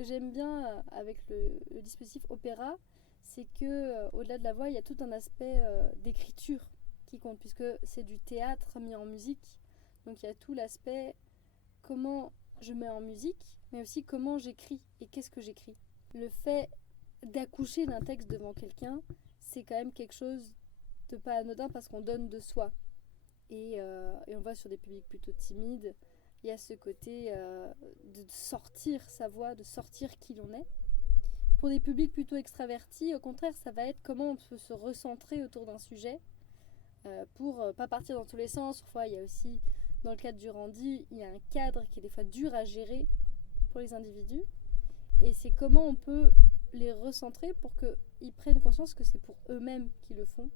que j'aime bien avec le dispositif Opéra, c'est que au-delà de la voix, il y a tout un aspect d'écriture qui compte, puisque c'est du théâtre mis en musique. Donc il y a tout l'aspect comment je mets en musique, mais aussi comment j'écris et qu'est-ce que j'écris. Le fait d'accoucher d'un texte devant quelqu'un, c'est quand même quelque chose de pas anodin parce qu'on donne de soi. Et on va sur des publics plutôt timides. Il y a ce côté de sortir sa voix, de sortir qui l'on est. Pour des publics plutôt extravertis, au contraire, ça va être comment on peut se recentrer autour d'un sujet pour pas partir dans tous les sens. Parfois, il y a aussi, dans le cadre du rendu, il y a un cadre qui est des fois dur à gérer pour les individus. Et c'est comment on peut les recentrer pour qu'ils prennent conscience que c'est pour eux-mêmes qu'ils le font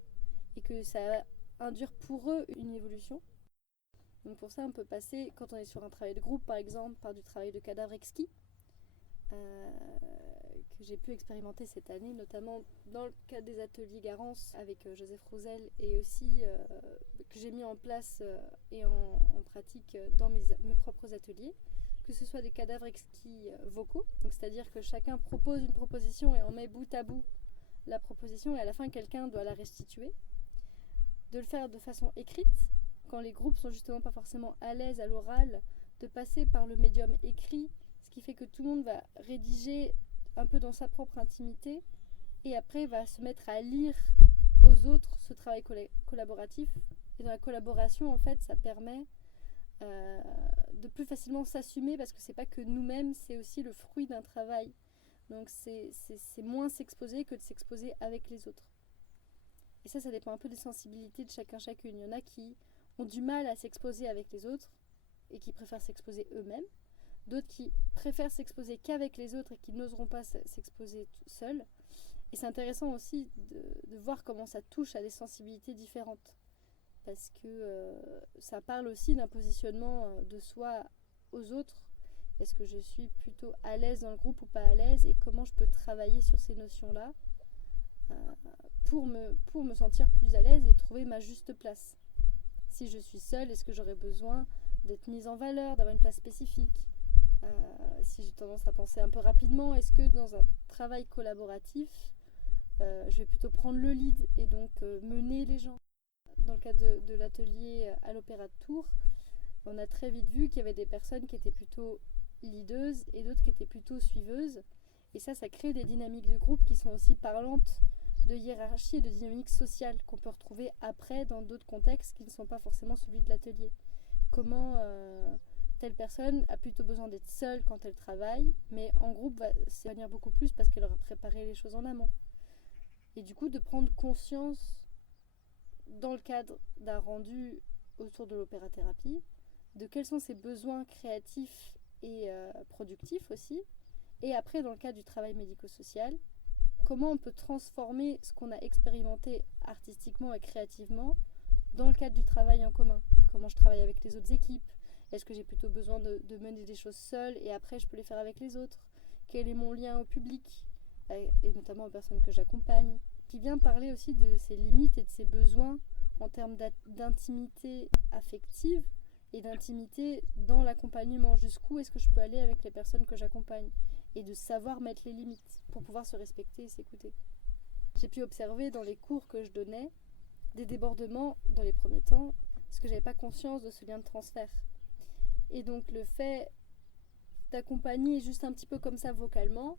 et que ça va induire pour eux une évolution. Donc pour ça, on peut passer, quand on est sur un travail de groupe par exemple, par du travail de cadavre exquis, que j'ai pu expérimenter cette année, notamment dans le cadre des ateliers Garance avec Joseph Rouzel, et aussi que j'ai mis en place et en pratique dans mes propres ateliers, que ce soit des cadavres exquis vocaux, donc c'est-à-dire que chacun propose une proposition et on met bout à bout la proposition et à la fin quelqu'un doit la restituer, de le faire de façon écrite, quand les groupes sont justement pas forcément à l'aise à l'oral, de passer par le médium écrit, ce qui fait que tout le monde va rédiger un peu dans sa propre intimité et après va se mettre à lire aux autres ce travail collaboratif. Et dans la collaboration, en fait, ça permet de plus facilement s'assumer parce que c'est pas que nous-mêmes, c'est aussi le fruit d'un travail. Donc c'est moins s'exposer que de s'exposer avec les autres. Et ça dépend un peu des sensibilités de chacun chacune. Il y en a qui ont du mal à s'exposer avec les autres et qui préfèrent s'exposer eux-mêmes. D'autres qui préfèrent s'exposer qu'avec les autres et qui n'oseront pas s'exposer seuls. Et c'est intéressant aussi de voir comment ça touche à des sensibilités différentes. Parce que ça parle aussi d'un positionnement de soi aux autres. Est-ce que je suis plutôt à l'aise dans le groupe ou pas à l'aise et comment je peux travailler sur ces notions-là pour me sentir plus à l'aise et trouver ma juste place. Si je suis seule, est-ce que j'aurais besoin d'être mise en valeur, d'avoir une place spécifique si j'ai tendance à penser un peu rapidement, est-ce que dans un travail collaboratif, je vais plutôt prendre le lead et donc mener les gens. Dans le cadre de l'atelier à l'Opéra de Tours, on a très vite vu qu'il y avait des personnes qui étaient plutôt leadeuses et d'autres qui étaient plutôt suiveuses. Et ça crée des dynamiques de groupe qui sont aussi parlantes de hiérarchie et de dynamique sociale qu'on peut retrouver après dans d'autres contextes qui ne sont pas forcément celui de l'atelier. Comment telle personne a plutôt besoin d'être seule quand elle travaille, mais en groupe va s'épanouir beaucoup plus parce qu'elle aura préparé les choses en amont. Et du coup, de prendre conscience dans le cadre d'un rendu autour de l'opéra-thérapie, de quels sont ses besoins créatifs et productifs aussi, et après dans le cadre du travail médico-social, comment on peut transformer ce qu'on a expérimenté artistiquement et créativement dans le cadre du travail en commun. Comment je travaille avec les autres équipes, est-ce que j'ai plutôt besoin de mener des choses seule et après je peux les faire avec les autres, quel est mon lien au public, et notamment aux personnes que j'accompagne, qui vient parler aussi de ses limites et de ses besoins en termes d'intimité affective et d'intimité dans l'accompagnement. Jusqu'où est-ce que je peux aller avec les personnes que j'accompagne et de savoir mettre les limites pour pouvoir se respecter et s'écouter. J'ai pu observer dans les cours que je donnais des débordements dans les premiers temps parce que j'avais pas conscience de ce lien de transfert. Et donc le fait d'accompagner juste un petit peu comme ça vocalement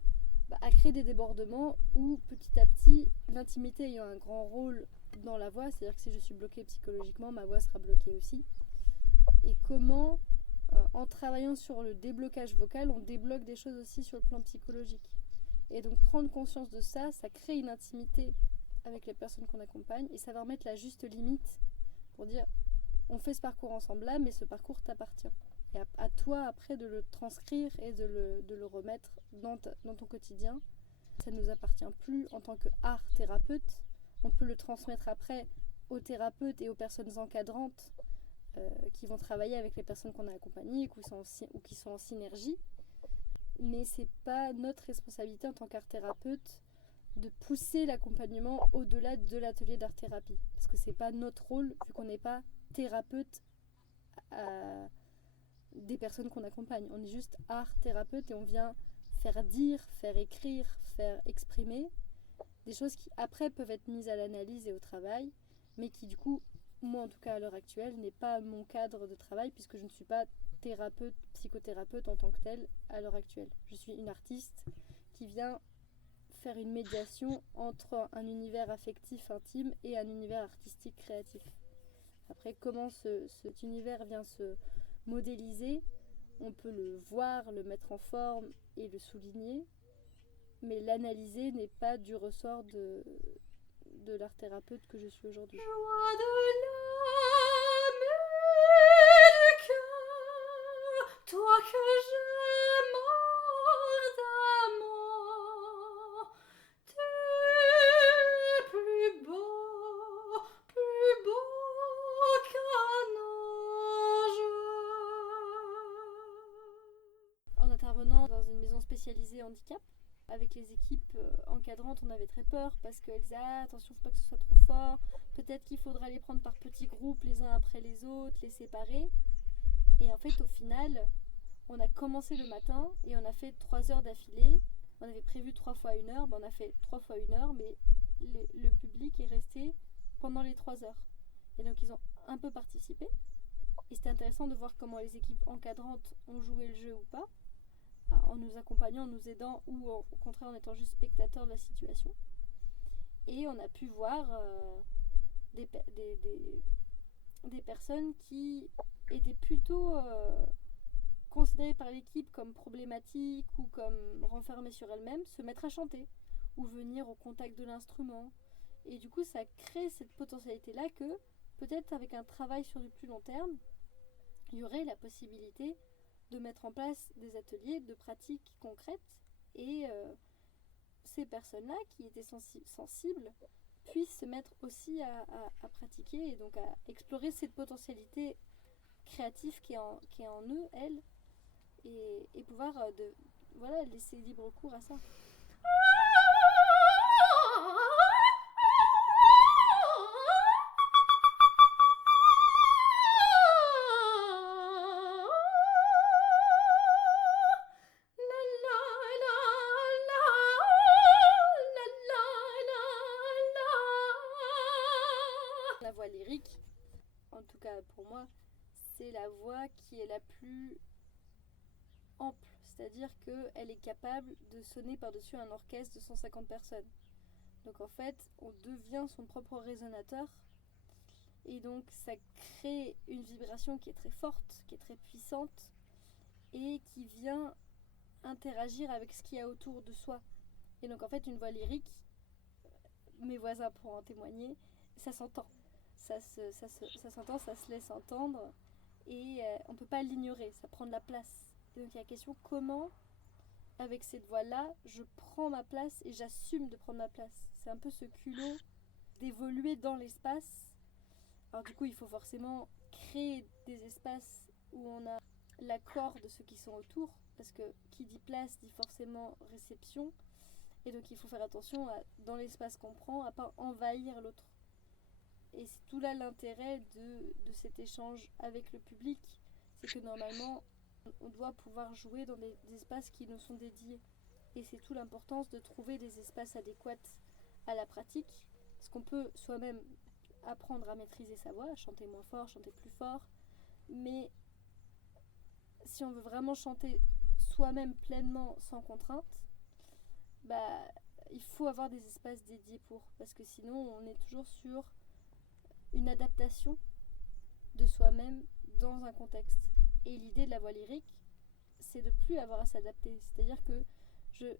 a créé des débordements où petit à petit l'intimité ayant un grand rôle dans la voix, c'est-à-dire que si je suis bloquée psychologiquement, ma voix sera bloquée aussi. Et comment en travaillant sur le déblocage vocal, on débloque des choses aussi sur le plan psychologique. Et donc prendre conscience de ça, ça crée une intimité avec les personnes qu'on accompagne et ça va remettre la juste limite pour dire on fait ce parcours ensemble là, mais ce parcours t'appartient. Et à toi après de le transcrire et de le remettre dans ton quotidien. Ça ne nous appartient plus en tant qu'art thérapeute. On peut le transmettre après aux thérapeutes et aux personnes encadrantes qui vont travailler avec les personnes qu'on a accompagnées ou qui sont en synergie. Mais c'est pas notre responsabilité en tant qu'art thérapeute de pousser l'accompagnement au-delà de l'atelier d'art-thérapie. Parce que c'est pas notre rôle, vu qu'on n'est pas thérapeute des personnes qu'on accompagne. On est juste art-thérapeute et on vient faire dire, faire écrire, faire exprimer, des choses qui après peuvent être mises à l'analyse et au travail, mais qui du coup, moi en tout cas à l'heure actuelle, n'est pas mon cadre de travail puisque je ne suis pas thérapeute, psychothérapeute en tant que telle à l'heure actuelle. Je suis une artiste qui vient faire une médiation entre un univers affectif intime et un univers artistique créatif. Après, comment cet univers vient se modéliser, on peut le voir, le mettre en forme et le souligner, mais l'analyser n'est pas du ressort de l'art thérapeute que je suis aujourd'hui. Joie de l'âme et du cœur, toi que j'aime ardemment, tu es plus beau qu'un ange. En intervenant dans une maison spécialisée handicap, avec les équipes encadrantes, on avait très peur parce qu'elles disaient attention, faut pas que ce soit trop fort, peut-être qu'il faudra les prendre par petits groupes les uns après les autres, les séparer. Et en fait, au final, on a commencé le matin et on a fait 3 heures d'affilée. On avait prévu 3 fois 1 heure, on a fait 3 fois 1 heure, mais le public est resté pendant les 3 heures. Et donc ils ont un peu participé. Et c'était intéressant de voir comment les équipes encadrantes ont joué le jeu ou pas, en nous accompagnant, en nous aidant, ou au contraire en étant juste spectateurs de la situation. Et on a pu voir des personnes qui étaient plutôt considérées par l'équipe comme problématiques ou comme renfermées sur elles-mêmes, se mettre à chanter ou venir au contact de l'instrument. Et du coup, ça crée cette potentialité-là que peut-être avec un travail sur du plus long terme, il y aurait la possibilité de mettre en place des ateliers de pratiques concrètes et ces personnes-là qui étaient sensibles puissent se mettre aussi à pratiquer et donc à explorer cette potentialité créative qui est en eux, elles, et pouvoir laisser libre cours à ça. La voix lyrique, en tout cas pour moi, c'est la voix qui est la plus ample, c'est-à-dire qu'elle est capable de sonner par-dessus un orchestre de 150 personnes. Donc en fait, on devient son propre résonateur et donc ça crée une vibration qui est très forte, qui est très puissante et qui vient interagir avec ce qu'il y a autour de soi. Et donc en fait, une voix lyrique, mes voisins pourront en témoigner, ça s'entend. Ça s'entend, ça se laisse entendre et on ne peut pas l'ignorer, ça prend de la place. Et donc il y a la question comment, avec cette voix-là, je prends ma place et j'assume de prendre ma place. C'est un peu ce culot d'évoluer dans l'espace. Alors du coup, il faut forcément créer des espaces où on a l'accord de ceux qui sont autour, parce que qui dit place dit forcément réception. Et donc il faut faire attention, dans l'espace qu'on prend, à ne pas envahir l'autre. Et c'est tout là l'intérêt de cet échange avec le public, c'est que normalement, on doit pouvoir jouer dans des espaces qui nous sont dédiés. Et c'est tout l'importance de trouver des espaces adéquats à la pratique, parce qu'on peut soi-même apprendre à maîtriser sa voix, à chanter moins fort, chanter plus fort, mais si on veut vraiment chanter soi-même pleinement, sans contrainte, il faut avoir des espaces dédiés pour, parce que sinon on est toujours sur une adaptation de soi-même dans un contexte. Et l'idée de la voix lyrique, c'est de plus avoir à s'adapter. C'est-à-dire que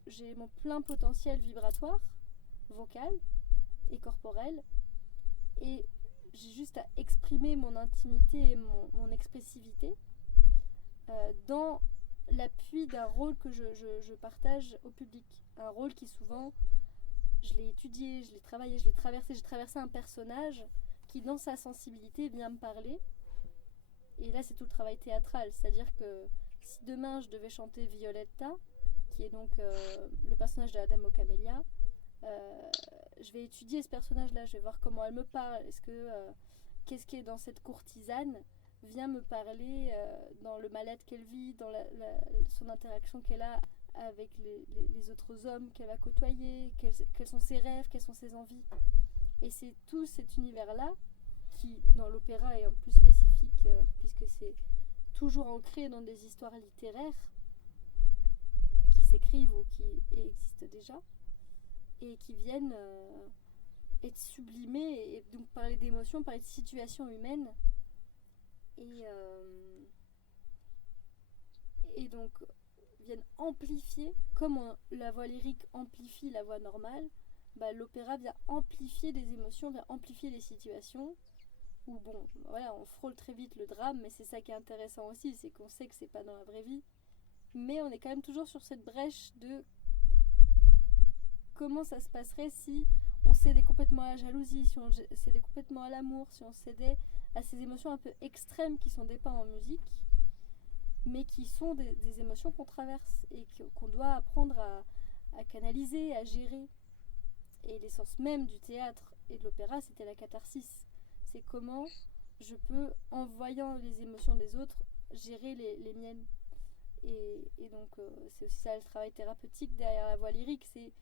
j'ai mon plein potentiel vibratoire, vocal et corporel, et j'ai juste à exprimer mon intimité et mon expressivité dans l'appui d'un rôle que je partage au public. Un rôle qui souvent, je l'ai étudié, je l'ai travaillé, je l'ai traversé. J'ai traversé un personnage qui, dans sa sensibilité, vient me parler. Et là, c'est tout le travail théâtral. C'est-à-dire que si demain, je devais chanter Violetta, qui est donc le personnage de la Dame aux Camélias, je vais étudier ce personnage-là. Je vais voir comment elle me parle. Qu'est-ce qui est dans cette courtisane vient me parler dans le mal-être qu'elle vit, dans son interaction qu'elle a avec les autres hommes qu'elle va côtoyer, quels sont ses rêves, quelles sont ses envies. Et c'est tout cet univers-là qui, dans l'opéra, est en plus spécifique puisque c'est toujours ancré dans des histoires littéraires qui s'écrivent ou qui existent déjà et qui viennent être sublimées et donc parler d'émotions, parler de situations humaines et donc viennent amplifier, comme la voix lyrique amplifie la voix normale, l'opéra vient amplifier des émotions, vient amplifier des situations où bon, voilà, on frôle très vite le drame, mais c'est ça qui est intéressant aussi, c'est qu'on sait que c'est pas dans la vraie vie, mais on est quand même toujours sur cette brèche de comment ça se passerait si on cédait complètement à la jalousie, si on cédait complètement à l'amour, si on cédait à ces émotions un peu extrêmes qui sont dépeintes en musique, mais qui sont des émotions qu'on traverse et qu'on doit apprendre à canaliser, à gérer. Et l'essence même du théâtre et de l'opéra, c'était la catharsis. C'est comment je peux, en voyant les émotions des autres, gérer les miennes. Et donc, c'est aussi ça le travail thérapeutique derrière la voix lyrique, c'est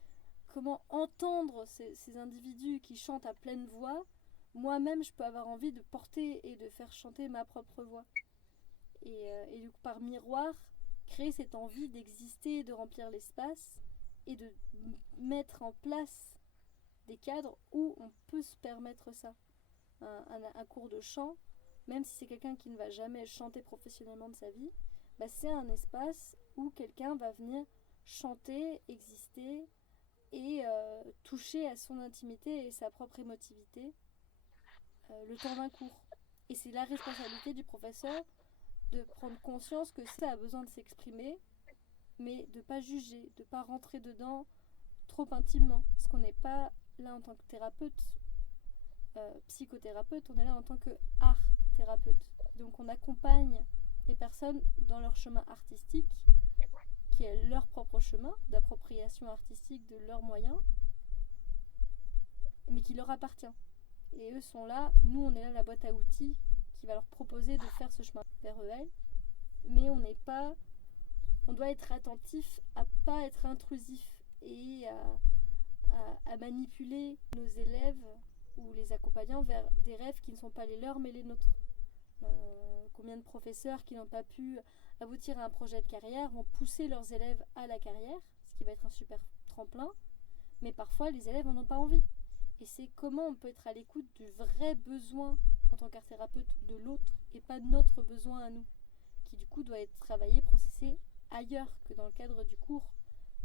comment entendre ces individus qui chantent à pleine voix. Moi-même, je peux avoir envie de porter et de faire chanter ma propre voix. Et du coup, par miroir, créer cette envie d'exister, de remplir l'espace et de mettre en place des cadres où on peut se permettre ça. Un cours de chant, même si c'est quelqu'un qui ne va jamais chanter professionnellement de sa vie, c'est un espace où quelqu'un va venir chanter, exister et toucher à son intimité et sa propre émotivité le temps d'un cours. Et c'est la responsabilité du professeur de prendre conscience que ça a besoin de s'exprimer, mais de ne pas juger, de ne pas rentrer dedans trop intimement, parce qu'on n'est pas là en tant que thérapeute, psychothérapeute, on est là en tant que art thérapeute. Donc on accompagne les personnes dans leur chemin artistique, qui est leur propre chemin d'appropriation artistique de leurs moyens, mais qui leur appartient. Et eux sont là, nous on est là la boîte à outils qui va leur proposer de faire ce chemin vers eux, mais on doit être attentif à pas être intrusif et à manipuler nos élèves ou les accompagnants vers des rêves qui ne sont pas les leurs mais les nôtres. Combien de professeurs qui n'ont pas pu aboutir à un projet de carrière vont pousser leurs élèves à la carrière, ce qui va être un super tremplin, mais parfois les élèves n'en ont pas envie. Et c'est comment on peut être à l'écoute du vrai besoin en tant qu'art thérapeute de l'autre et pas notre besoin à nous, qui du coup doit être travaillé, processé ailleurs que dans le cadre du cours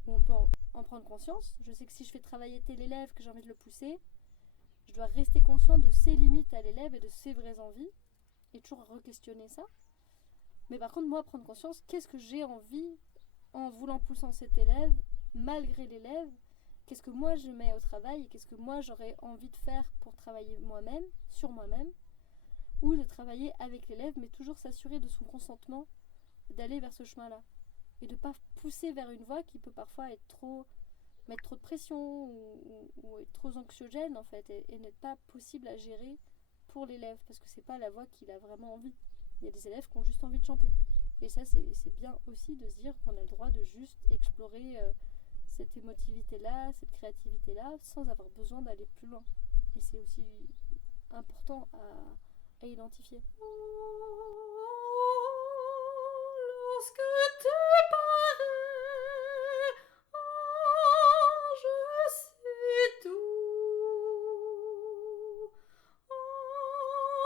où on peut en prendre conscience. Je sais que si je fais travailler tel élève, que j'ai envie de le pousser, je dois rester conscient de ses limites à l'élève et de ses vraies envies et toujours re-questionner ça. Mais par contre, moi, prendre conscience, qu'est-ce que j'ai envie en voulant poussant cet élève, malgré l'élève, qu'est-ce que moi je mets au travail et qu'est-ce que moi j'aurais envie de faire pour travailler moi-même, sur moi-même, ou de travailler avec l'élève, mais toujours s'assurer de son consentement d'aller vers ce chemin-là. Et de ne pas pousser vers une voie qui peut parfois mettre trop de pression ou être trop anxiogène en fait, et n'être pas possible à gérer pour l'élève, parce que c'est pas la voie qu'il a vraiment envie. Il y a des élèves qui ont juste envie de chanter. Et ça, c'est bien aussi de se dire qu'on a le droit de juste explorer cette émotivité-là, cette créativité-là, sans avoir besoin d'aller plus loin. Et c'est aussi important à identifier. Lorsque tu parais, je sais tout.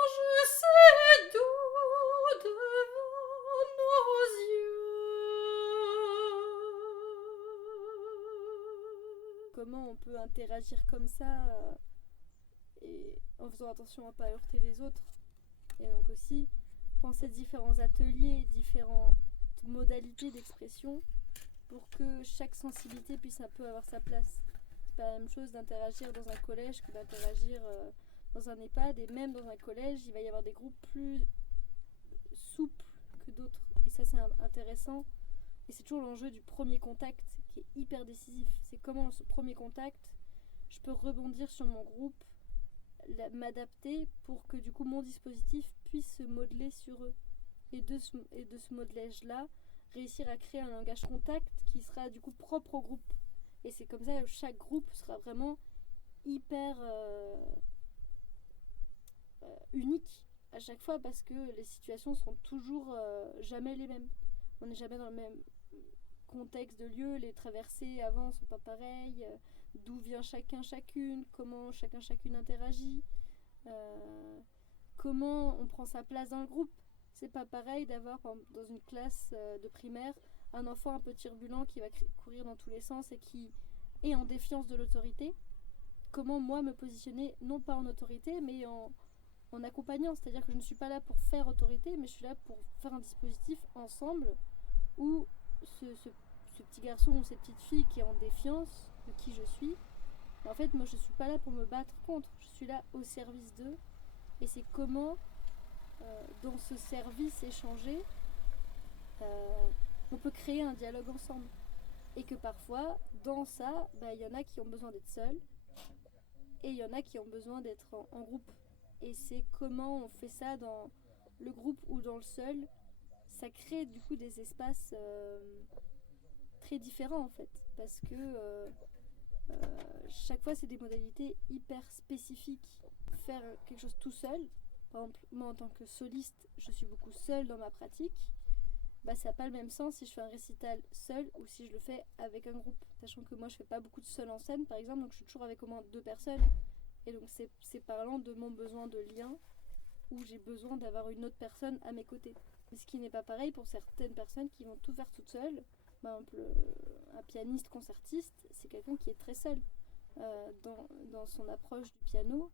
Je sais tout devant nos yeux. Comment on peut interagir comme ça et en faisant attention à ne pas heurter les autres. Et donc aussi penser différents ateliers, différentes modalités d'expression pour que chaque sensibilité puisse un peu avoir sa place. C'est pas la même chose d'interagir dans un collège que d'interagir dans un EHPAD, et même dans un collège, il va y avoir des groupes plus souples que d'autres. Et ça, c'est intéressant. Et c'est toujours l'enjeu du premier contact qui est hyper décisif. C'est comment, dans ce premier contact, je peux rebondir sur mon groupe, m'adapter pour que du coup mon dispositif puisse se modeler sur eux. Et de ce modelage-là, réussir à créer un langage contact qui sera du coup propre au groupe. Et c'est comme ça que chaque groupe sera vraiment hyper unique à chaque fois parce que les situations seront toujours jamais les mêmes. On n'est jamais dans le même contexte de lieu, les traversées avant sont pas pareilles, d'où vient chacun chacune, comment chacun chacune interagit, comment on prend sa place dans le groupe. C'est pas pareil d'avoir dans une classe de primaire un enfant un peu turbulent qui va courir dans tous les sens et qui est en défiance de l'autorité. Comment moi me positionner non pas en autorité mais en accompagnant, c'est-à-dire que je ne suis pas là pour faire autorité mais je suis là pour faire un dispositif ensemble où ce petit garçon ou cette petite fille qui est en défiance de qui je suis, en fait moi je suis pas là pour me battre contre, je suis là au service d'eux et c'est comment dans ce service échangé on peut créer un dialogue ensemble et que parfois dans ça il y en a qui ont besoin d'être seuls et il y en a qui ont besoin d'être en groupe et c'est comment on fait ça dans le groupe ou dans le seul, ça crée du coup des espaces très différents en fait parce que chaque fois c'est des modalités hyper spécifiques. Faire quelque chose tout seul, par exemple moi en tant que soliste je suis beaucoup seule dans ma pratique, ça n'a pas le même sens si je fais un récital seul ou si je le fais avec un groupe, sachant que moi je fais pas beaucoup de seul en scène par exemple, donc je suis toujours avec au moins 2 personnes et donc c'est parlant de mon besoin de lien où j'ai besoin d'avoir une autre personne à mes côtés. Mais ce qui n'est pas pareil pour certaines personnes qui vont tout faire toutes seules. Par exemple, un pianiste concertiste, c'est quelqu'un qui est très seul dans son approche du piano.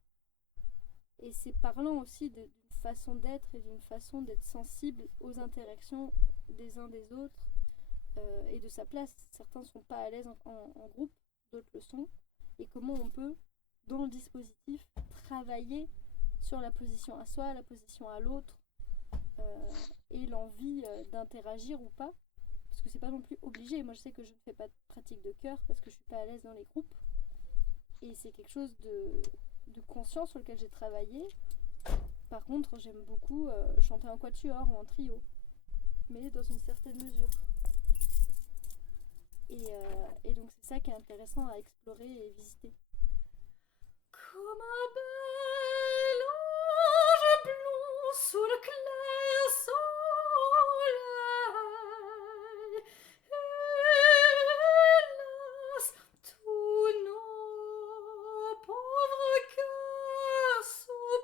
Et c'est parlant aussi d'une façon d'être et d'une façon d'être sensible aux interactions des uns des autres et de sa place. Certains ne sont pas à l'aise en groupe, d'autres le sont. Et comment on peut, dans le dispositif, travailler sur la position à soi, la position à l'autre et l'envie d'interagir ou pas, parce que c'est pas non plus obligé. Moi je sais que je ne fais pas de pratique de chœur parce que je suis pas à l'aise dans les groupes et c'est quelque chose de conscient sur lequel j'ai travaillé. Par contre j'aime beaucoup chanter en quatuor ou en trio, mais dans une certaine mesure. Et donc c'est ça qui est intéressant à explorer et visiter. Comme un bel ange blond sous le clair soleil, hélas, tous nos pauvres cœurs soupirent.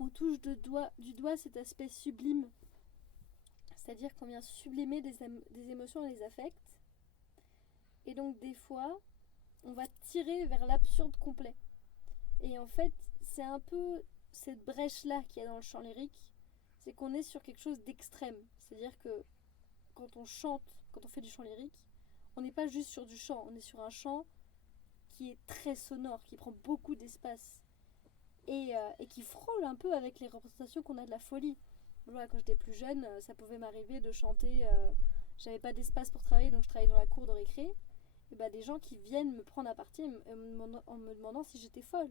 On touche du doigt cet aspect sublime, c'est-à-dire qu'on vient sublimer des émotions et des affects. Et donc des fois, on va tirer vers l'absurde complet. Et en fait, c'est un peu cette brèche-là qu'il y a dans le chant lyrique, c'est qu'on est sur quelque chose d'extrême. C'est-à-dire que quand on chante, quand on fait du chant lyrique, on n'est pas juste sur du chant, on est sur un chant qui est très sonore, qui prend beaucoup d'espace et qui frôle un peu avec les représentations qu'on a de la folie. Voilà, quand j'étais plus jeune, ça pouvait m'arriver de chanter, j'avais pas d'espace pour travailler, donc je travaillais dans la cour de récré. Et des gens qui viennent me prendre à partie en me demandant si j'étais folle.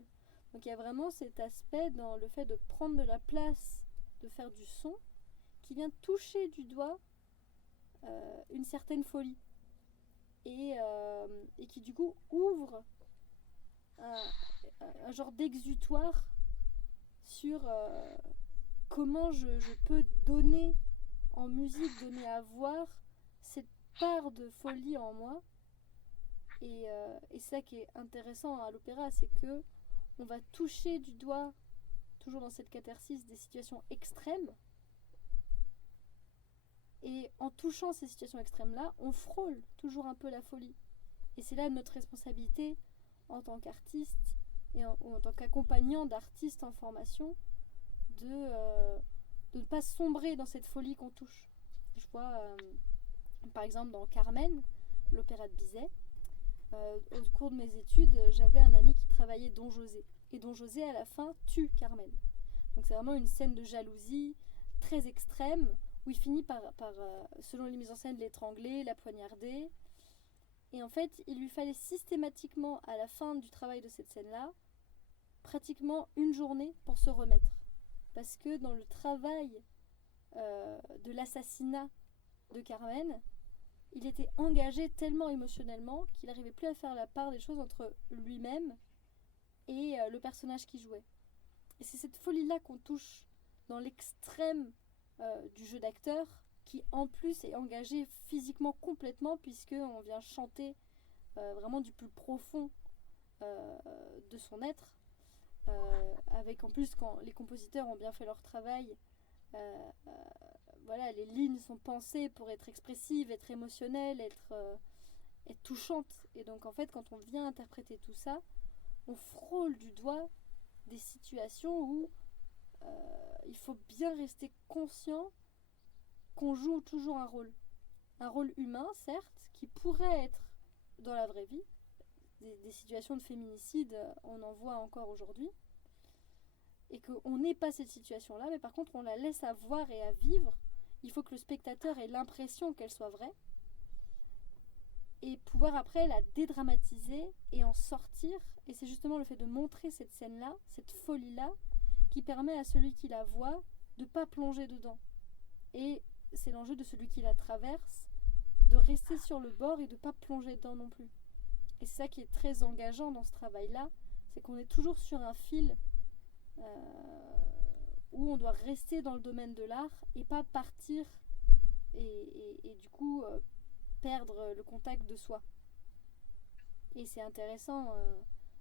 Donc il y a vraiment cet aspect dans le fait de prendre de la place, de faire du son, qui vient toucher du doigt une certaine folie. Et qui du coup ouvre un genre d'exutoire sur comment je peux donner en musique, donner à voir cette part de folie en moi. Et ça qui est intéressant à l'opéra, c'est que on va toucher du doigt, toujours dans cette catharsis, des situations extrêmes. Et en touchant ces situations extrêmes-là, on frôle toujours un peu la folie. Et c'est là notre responsabilité en tant qu'artiste et en tant qu'accompagnant d'artistes en formation de ne pas sombrer dans cette folie qu'on touche. Je vois, par exemple, dans Carmen, l'opéra de Bizet, au cours de mes études, j'avais un ami qui travaillait Don José. Et Don José, à la fin, tue Carmen. Donc c'est vraiment une scène de jalousie très extrême, où il finit par selon les mises en scène, l'étrangler, la poignarder. Et en fait, il lui fallait systématiquement, à la fin du travail de cette scène-là, pratiquement une journée pour se remettre. parce que dans le travail de l'assassinat de Carmen, il était engagé tellement émotionnellement qu'il n'arrivait plus à faire la part des choses entre lui-même et le personnage qu'il jouait. Et c'est cette folie-là qu'on touche dans l'extrême du jeu d'acteur, qui en plus est engagé physiquement complètement, puisqu'on vient chanter vraiment du plus profond de son être, avec en plus, quand les compositeurs ont bien fait leur travail, voilà, les lignes sont pensées pour être expressives, être émotionnelles, être touchantes. Et donc en fait, quand on vient interpréter tout ça, on frôle du doigt des situations où il faut bien rester conscient qu'on joue toujours un rôle. Un rôle humain, certes, qui pourrait être dans la vraie vie. Des situations de féminicide, on en voit encore aujourd'hui. Et qu'on n'ait pas cette situation-là, mais par contre, on la laisse à voir et à vivre. Il faut que le spectateur ait l'impression qu'elle soit vraie. Et pouvoir après la dédramatiser et en sortir. Et c'est justement le fait de montrer cette scène-là, cette folie-là, qui permet à celui qui la voit de ne pas plonger dedans. Et c'est l'enjeu de celui qui la traverse, de rester sur le bord et de ne pas plonger dedans non plus. Et c'est ça qui est très engageant dans ce travail-là, c'est qu'on est toujours sur un fil où on doit rester dans le domaine de l'art et pas partir et du coup perdre le contact de soi. Et c'est intéressant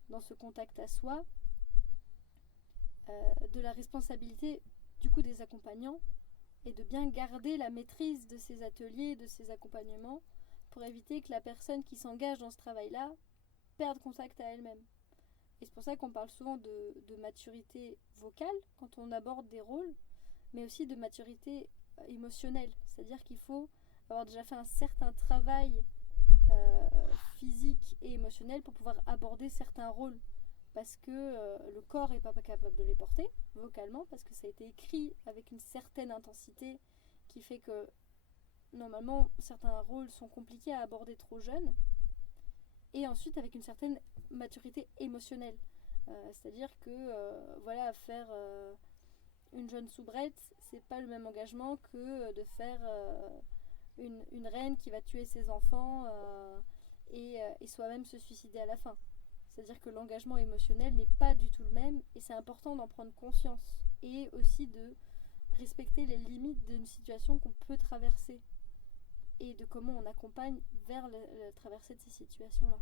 dans ce contact à soi de la responsabilité du coup des accompagnants et de bien garder la maîtrise de ces ateliers, de ces accompagnements pour éviter que la personne qui s'engage dans ce travail-là perde contact à elle-même. Et c'est pour ça qu'on parle souvent de maturité vocale quand on aborde des rôles, mais aussi de maturité émotionnelle. C'est-à-dire qu'il faut avoir déjà fait un certain travail physique et émotionnel pour pouvoir aborder certains rôles. Parce que le corps n'est pas capable de les porter vocalement, parce que ça a été écrit avec une certaine intensité qui fait que normalement certains rôles sont compliqués à aborder trop jeunes. Et ensuite avec une certaine maturité émotionnelle. C'est-à-dire que voilà, faire une jeune soubrette, c'est pas le même engagement que de faire une reine qui va tuer ses enfants et soi-même se suicider à la fin. C'est-à-dire que l'engagement émotionnel n'est pas du tout le même et c'est important d'en prendre conscience et aussi de respecter les limites d'une situation qu'on peut traverser et de comment on accompagne vers la traversée de ces situations-là.